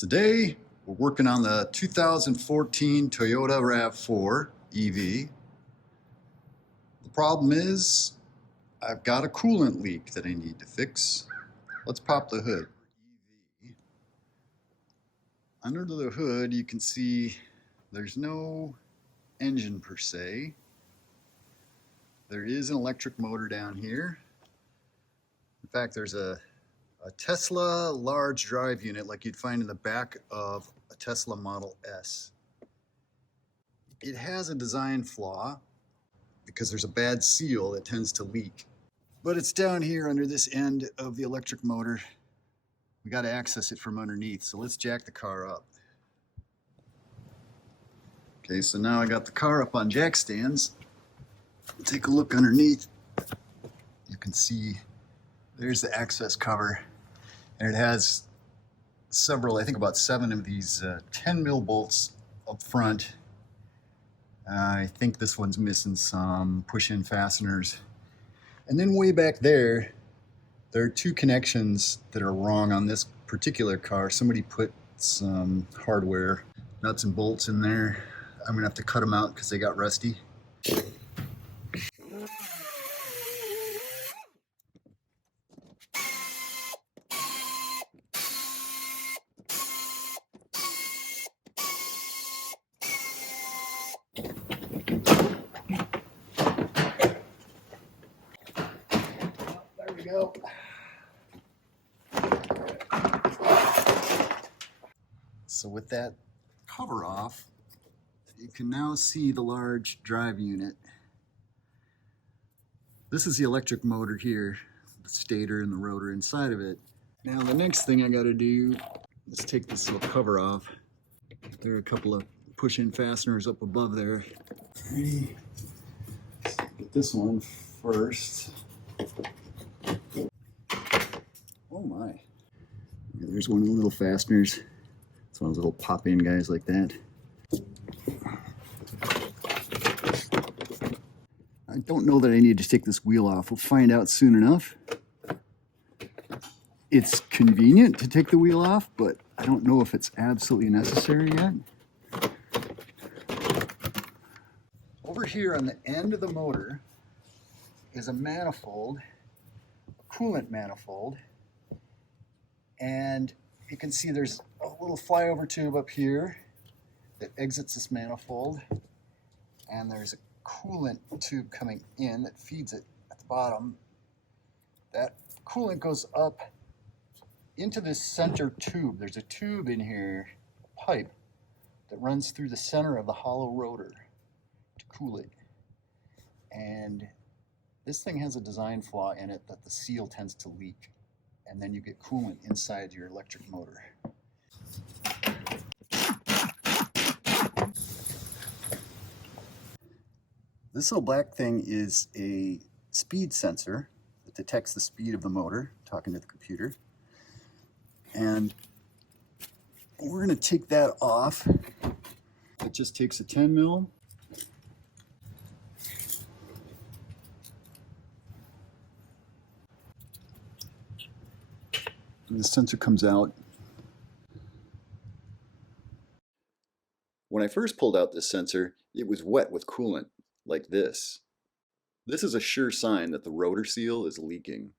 Today, we're working on the 2014 Toyota RAV4 EV. The problem is, I've got a coolant leak that I need to fix. Let's pop the hood. Under the hood, you can see there's no engine per se. There is an electric motor down here. In fact, there's a Tesla large drive unit like you'd find in the back of a Tesla Model S. It has a design flaw because there's a bad seal that tends to leak. But it's down here under this end of the electric motor. We got to access it from underneath, so let's jack the car up. Okay, so now I got the car up on jack stands. Take a look underneath. You can see there's the access cover, and it has several, I think about 7 of these 10 mil bolts up front. I think this one's missing some push-in fasteners. And then way back there are 2 connections that are wrong on this particular car. Somebody put some hardware, nuts and bolts in there. I'm gonna have to cut them out because they got rusty. There we go. So with that cover off, you can now see the large drive unit. This is the electric motor here, the stator and the rotor inside of it. Now the next thing I gotta do is take this little cover off. There are a couple of push-in fasteners up above there. Ready? Get this one first. Oh my. There's one of the little fasteners. It's one of those little pop-in guys like that. I don't know that I need to take this wheel off. We'll find out soon enough. It's convenient to take the wheel off, but I don't know if it's absolutely necessary yet. Over here on the end of the motor is a manifold, a coolant manifold, and you can see there's a little flyover tube up here that exits this manifold, and there's a coolant tube coming in that feeds it at the bottom. That coolant goes up into this center tube. There's a tube in here, a pipe, that runs through the center of the hollow rotor to cool it. And this thing has a design flaw in it that the seal tends to leak, and then you get coolant inside your electric motor. This little black thing is a speed sensor that detects the speed of the motor, talking to the computer. And we're going to take that off. It just takes a 10 mil. And the sensor comes out. When I first pulled out this sensor, it was wet with coolant, like this. This is a sure sign that the rotor seal is leaking.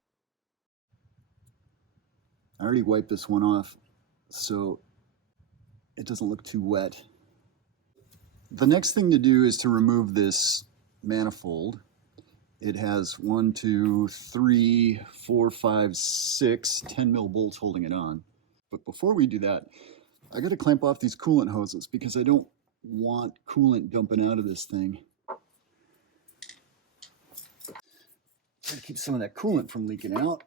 I already wiped this one off, so it doesn't look too wet. The next thing to do is to remove this manifold. It has 1, 2, 3, 4, 5, 6 10 mil bolts holding it on. But before we do that, I got to clamp off these coolant hoses because I don't want coolant dumping out of this thing. Try to keep some of that coolant from leaking out.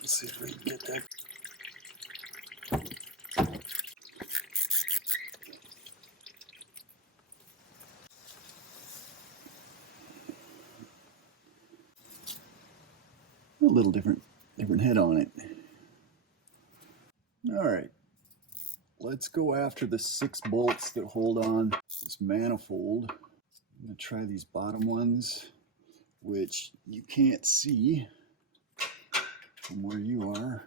Let's see if we can get that. little different head on it. All right, let's go after the 6 bolts that hold on this manifold. I'm gonna try these bottom ones, which you can't see from where you are.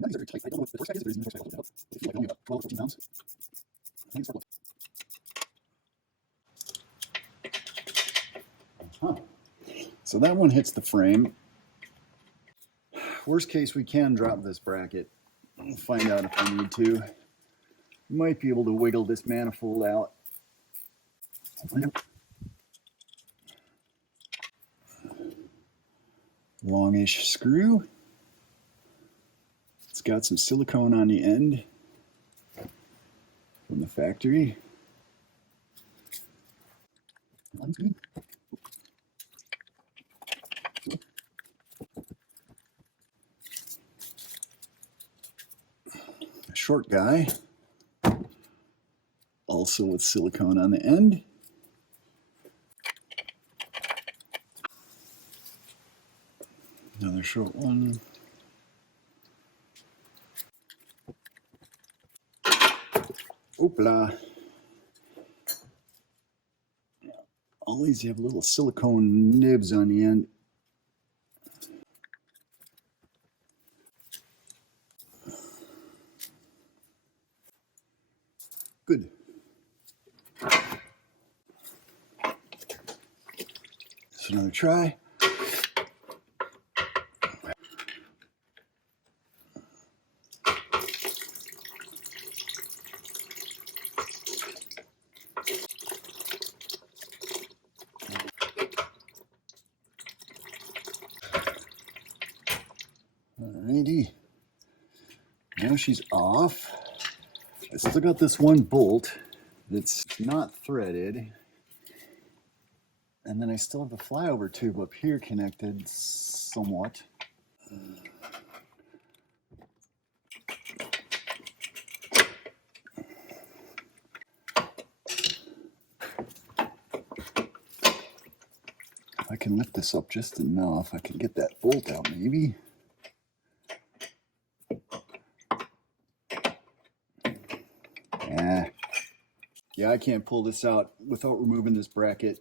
These are very tight. I don't know what the first guy is, but there's no force. They feel like only about 12 or 14 pounds. I think it's So that one hits the frame. Worst case, we can drop this bracket. We'll find out if I need to. We might be able to wiggle this manifold out. I'll find out. Longish screw. It's got some silicone on the end from the factory. That's good. A short guy, also with silicone on the end. Another short one. Oopla. All these have little silicone nibs on the end. Good. Let's another try. Alrighty. Now she's off. I still got this one bolt that's not threaded. And then I still have the flyover tube up here connected somewhat. If I can lift this up just enough, I can get that bolt out maybe. Yeah, I can't pull this out without removing this bracket.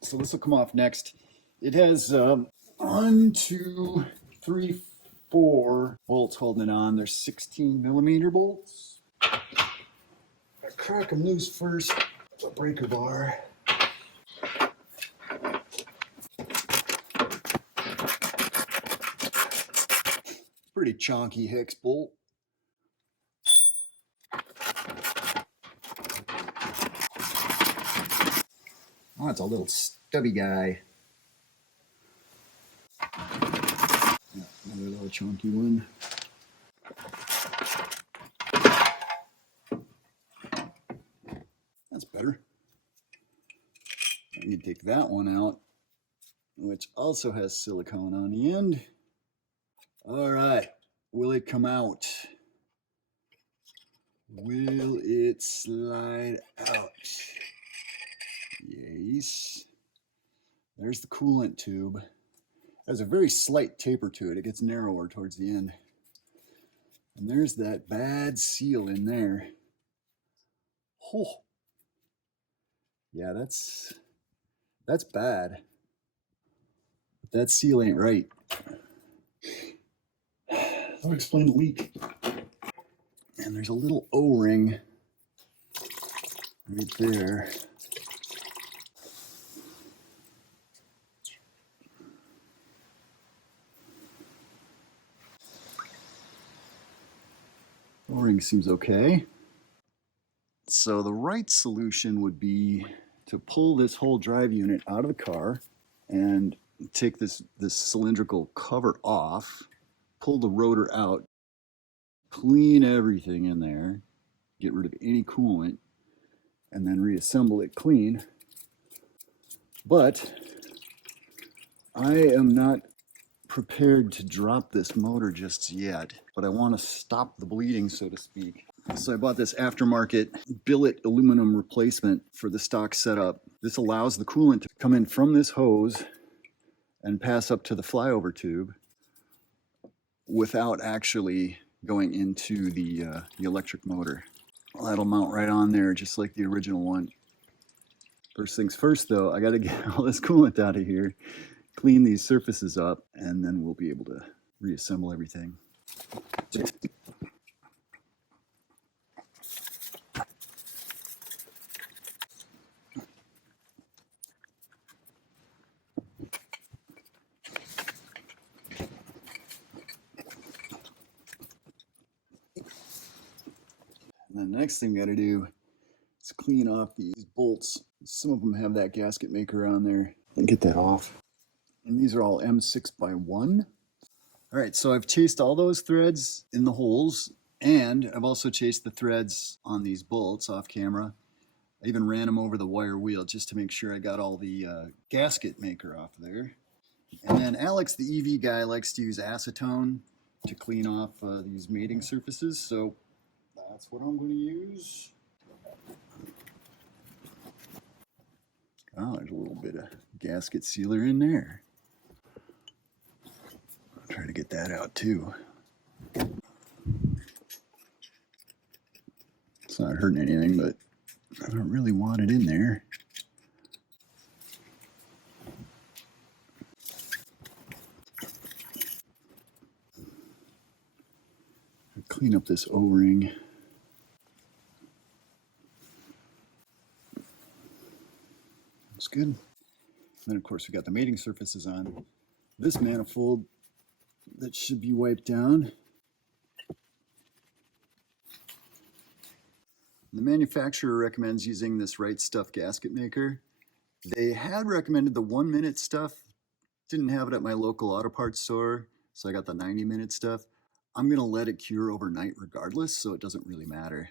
So this will come off next. It has 1, 2, 3, 4 bolts holding it on. They're 16mm bolts. I crack them loose first. A breaker bar. Pretty chonky hex bolt. Oh, it's a little stubby guy. Yeah, another little chunky one. That's better. I can take that one out, which also has silicone on the end. All right, will it come out? Will it slide out? Yes. There's the coolant tube. It has a very slight taper to it. It gets narrower towards the end. And there's that bad seal in there. Oh. Yeah, that's bad. But that seal ain't right. That'll explain the leak. And there's a little O-ring right there. O-ring seems okay. So the right solution would be to pull this whole drive unit out of the car and take this cylindrical cover off, pull the rotor out, clean everything in there, get rid of any coolant, and then reassemble it clean. But I am not prepared to drop this motor just yet, but I want to stop the bleeding, so to speak. So I bought this aftermarket billet aluminum replacement for the stock setup. This allows the coolant to come in from this hose and pass up to the flyover tube without actually going into the electric motor. Well, that'll mount right on there just like the original one. First things first though, I got to get all this coolant out of here, clean these surfaces up, and then we'll be able to reassemble everything. And the next thing we got to do is clean off these bolts. Some of them have that gasket maker on there, and get that off. And these are all M6x1. All right, so I've chased all those threads in the holes, and I've also chased the threads on these bolts off camera. I even ran them over the wire wheel just to make sure I got all the gasket maker off there. And then Alex, the EV guy, likes to use acetone to clean off these mating surfaces, so that's what I'm going to use. Oh, there's a little bit of gasket sealer in there. I'll try to get that out too. It's not hurting anything, but I don't really want it in there. I'll clean up this O-ring. That's good. And then of course we got the mating surfaces on this manifold that should be wiped down. The manufacturer recommends using this Right Stuff gasket maker. They had recommended the 1-minute stuff. Didn't have it at my local auto parts store, so I got the 90-minute stuff. I'm gonna let it cure overnight regardless, so it doesn't really matter.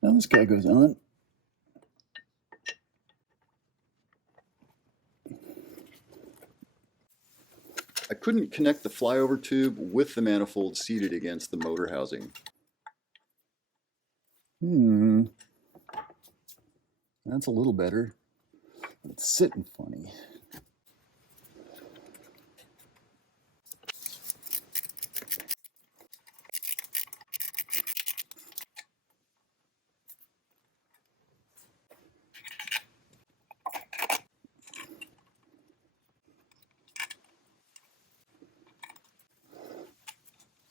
Now this guy goes on. I couldn't connect the flyover tube with the manifold seated against the motor housing. That's a little better. It's sitting funny.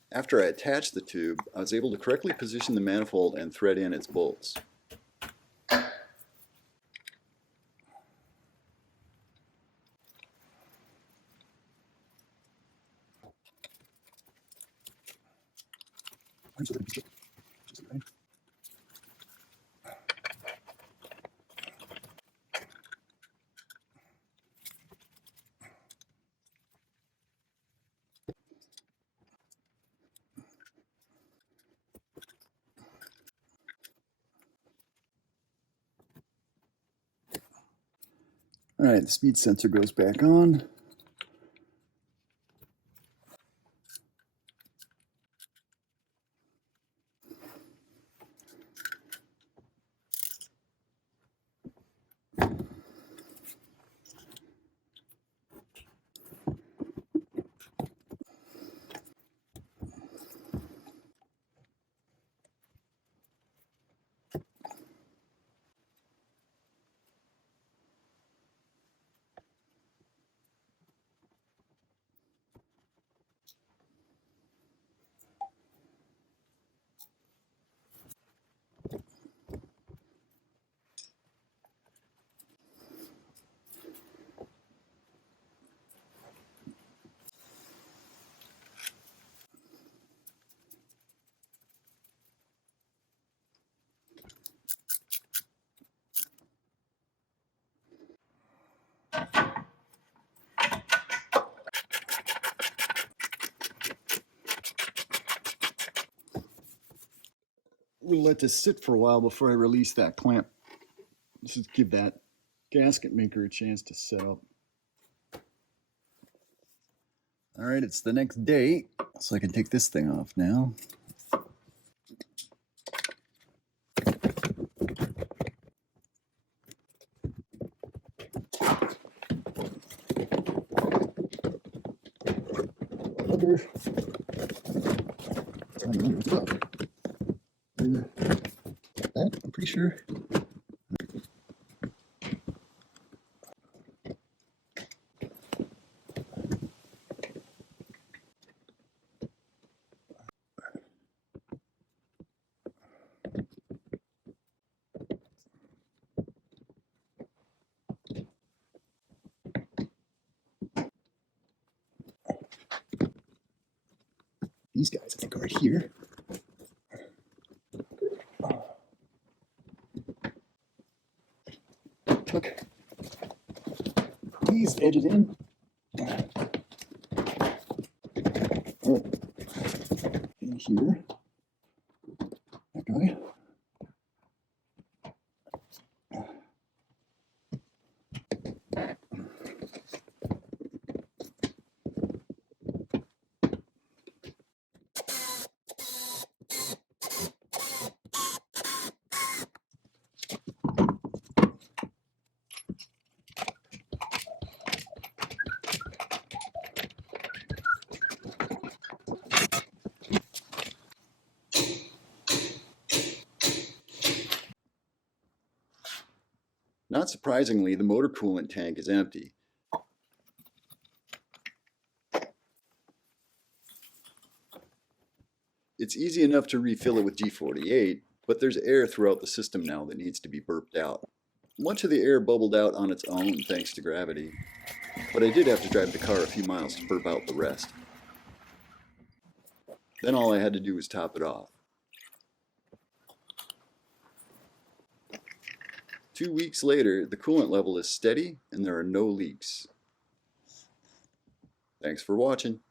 After I attached the tube, I was able to correctly position the manifold and thread in its bolts. All right, the speed sensor goes back on. We'll let this sit for a while before I release that clamp. Let's just give that gasket maker a chance to set up. All right, it's the next day, so I can take this thing off now. I'm pretty sure. These guys, I think, are right here. Tuck these edges in. In here. That guy. Not surprisingly, the motor coolant tank is empty. It's easy enough to refill it with G48, but there's air throughout the system now that needs to be burped out. Much of the air bubbled out on its own thanks to gravity, but I did have to drive the car a few miles to burp out the rest. Then all I had to do was top it off. 2 weeks later, the coolant level is steady and there are no leaks. Thanks for watching.